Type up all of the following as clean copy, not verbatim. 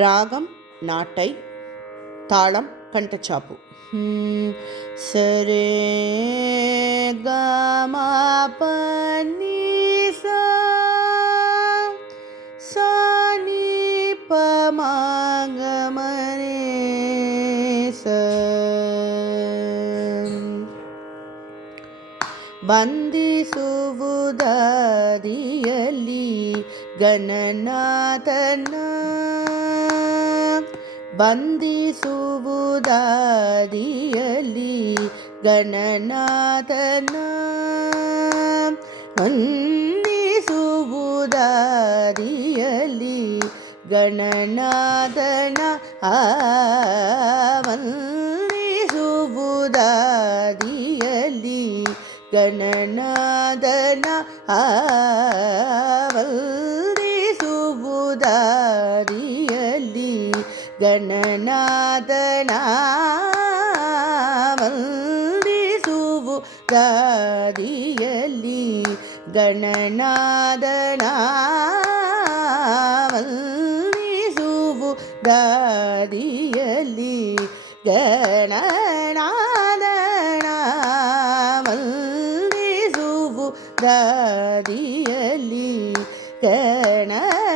ராகம் நாட்டை, தாளம் கண்டச்சாப்பு. சரே கமா பனி சானி பமாகமரே ಬಂಧಿಸುವುದಾದಿಯಲ್ಲಿ ಗಣನಾಥನ, ಬಂಧಿಸುವುದಾದಿಯಲ್ಲಿ ಗಣನಾಥನ, ವಂದಿಸುವುದಾದಿಯಲ್ಲಿ ಗಣನಾಥನ, ವಂದಿಸುವುದಾದಿಯಲ್ಲಿ ಗಣನಾಥನ, ವಂದಿಸುವುದಾದಿಯಲ್ಲಿ ಗಣನಾಥನ, ವಂದಿಸುವುದಾದಿಯಲ್ಲಿ ಗಣನಾಥನ, ವಂದಿಸುವುದಾದಿಯಲ್ಲಿ ಗಣನಾಥನ, ವಂದಿಸುವುದಾದಿಯಲ್ಲಿ ಗಣನಾಥನ,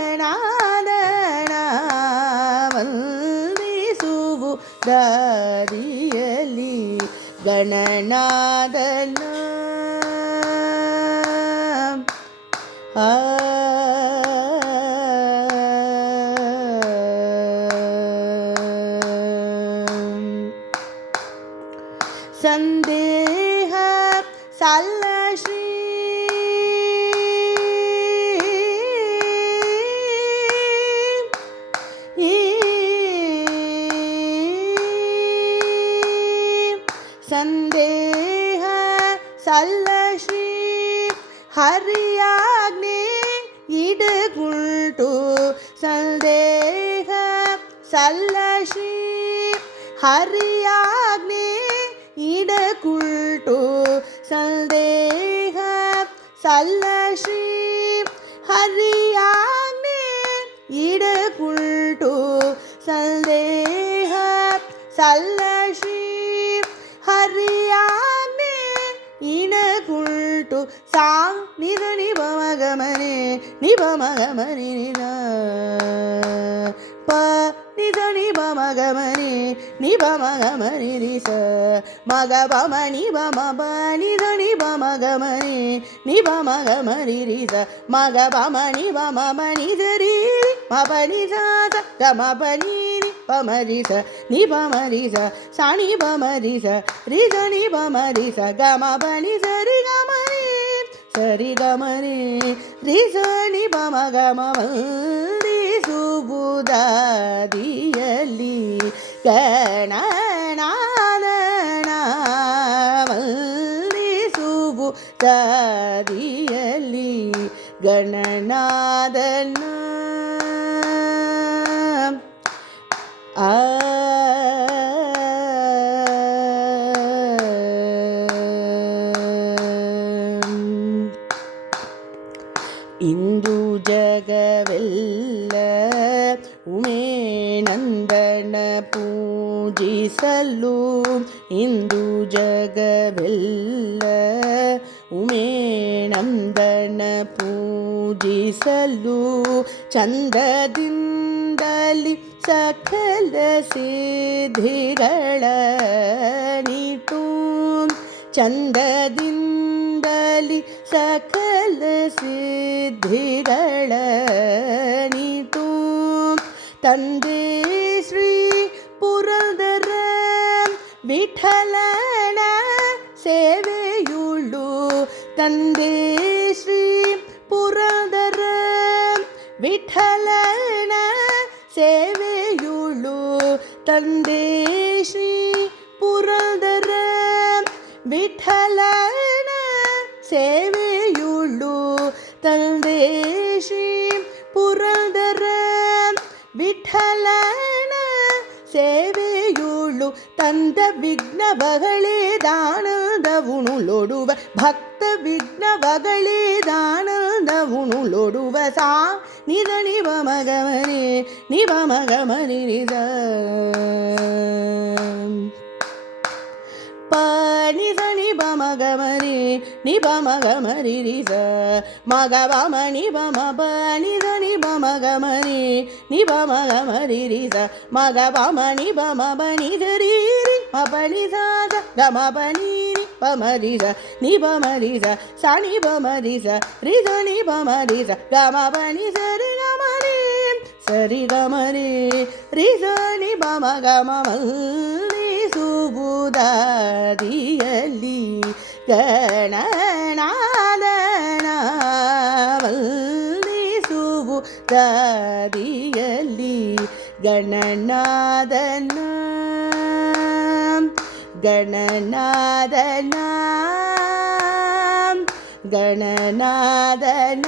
ವಂದಿಸುವುದಾದಿಯಲ್ಲಿ ಗಣನಾಥನ. ಸಂದೇಹ ಸಲ್ಲ ಶ್ರೀ ಸಂದೇಹ ಸಲ್ಲ ಶ್ರೀ ಹರಿಯಾಜ್ಞೆ ಇಡಗುಂಟು, ಸಂದೇಹ ಸಲ್ಲ ಶ್ರೀ ಹರಿಯಾಜ್ಞೆ ಇಡಗುಂಟು, ಸಂದೇಹ ಸಲ್ಲ ಶ್ರೀ ಹರಿಯಾಜ್ಞೆ ಇಡಗುಂಟು, ಸಂದೇಹ ಸಲ್ಲ ಶ್ರೀ ಹರಿಯಾಜ್ಞೆ ಇಡಗುಂಟು. ಸಾ ನಿಧ ನಿಭ ಮಗಮನೆ ನಿಭ ಮಗಮನೆ ನಿಧ ಪ ನಿಧ ನಿಭ ಮಗಮನೆ ನಿಭ ಮಗಮನೆ ರಿಸ ಮಗ ಬಮ ನಿಭ ಮಬ ನಿಧ ನಿಭ ಮಗಮನೆ ನಿಭ ಮಗಮರಿ ರಿಸ ಮಗ ಬಮ ನಿಭ ಮಮ ನಿಧ ರೀ ಮಪ ನಿಧ ಗಮ ಪನಿ ಪಮರಿಸ ನಿಭ ಮರಿಸ ಸಾಣಿ ಬಮರಿಸ ರಿಸ ನಿಭ ಮರಿಸ ಗಮ ಬನಿ ಸರಿ ಗಮರಿ ಸರಿ ಗಮರಿ ರಿಸ ನಿಭ ಮಗಮ ವಂದಿಸುವುದಾದಿಯಲ್ಲಿ ಗಣನಾಥನ, ವಂದಿಸುವುದಾದಿಯಲ್ಲಿ ಗಣನಾಥನ. ಇಂದು ಜಗವೆಲ್ಲ ಉಮೇನಂದನ ಪೂಜಿಸಲು, ಇಂದು ಜಗವೆಲ್ಲ ಉಮೇನಂದನ ಪೂಜಿಸಲು, ಚಂದದಿಂದಲಿ ಸಕಲ ಸಿದ್ಧಿಗಳ ನೀಟು, ಚಂದದಿಂದಲಿ ಸಕಲ ಸಿದ್ಧಿಗಳ ನೀಟು, ತಂದೆ ಶ್ರೀ ಪುರಂದರ ವಿಠಲನ ಸೇವೆಯುಳ್ಳು, ತಂದೆ ಶ್ರೀ ಪುರಂದರ ವಿಠಲನ ಸೇವೆಯುಳ್ಳು, ತಂದೆ ಶ್ರೀ ಪುರಂದರ ವಿಠಲನ ಸೇವೆಯುಳ್ಳು, ತಂದೆ ಶ್ರೀ ಪುರಂದರ ವಿಠಲನ ಸೇವೆಯುಳ್ಳು, ತಂದ ವಿಘ್ನವಗಳೇ ದಾನದವುಣುಲೊಡುವ ಭಕ್ತ ವಿಘ್ನವಗಳೇ ದಾನದವುಣುಲೊಡುವ ಸಾ நித நிப மகமரி நிப மகமரி ரித நித நிப மகமரி நிப மகமரி ரித மகபம நிப மப நித நிப மகமரி நிப மகமரி ரித மகபம நிப மப நித ரீரி மப நிதாத கமப நீரி பமரித நிபமரித சனி பமரித ரித நிபமரித கமப நிசரி கமரி சரி கமரி ரித நிபம கமமல்லி சுபுதாதியல்லி ಗಣನಾದನವಲ್ಲಿ ಸುಬುದಾದಿಯಲ್ಲಿ ಗಣನಾದನ ಗಣನಾದನ ಗಣನಾದನ